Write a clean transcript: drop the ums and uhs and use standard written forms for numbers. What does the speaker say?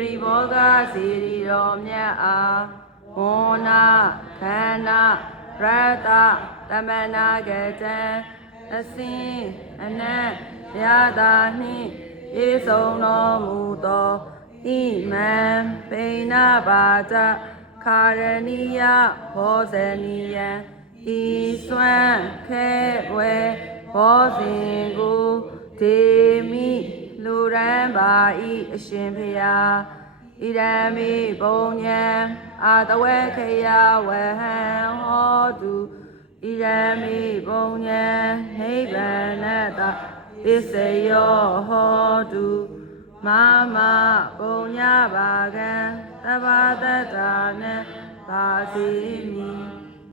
ရိဘောဂစီရီတော်မြတ်အားဝန္နာခန္ဓာရတ္တတမနာကတံအစင်အနံ့ရတာနှင့်ပြေဆုံးတော်မူသောဣမံပိဏပါဒခာရဏီယဘောဇနီယံဤစွမ်းခဲဝဲဘောဇင်ကိုဒေမိလူရန်ပါဤအရှင်ဖျားဣရမိဘုံညံအာတဝေခယဝဟံဟောတုဣရမိဘုံညံနိဗ္ဗာနတပစ္စယောဟောတုမမဘုံညပါကံသဗ္ဗတ္တနံပါစီမိ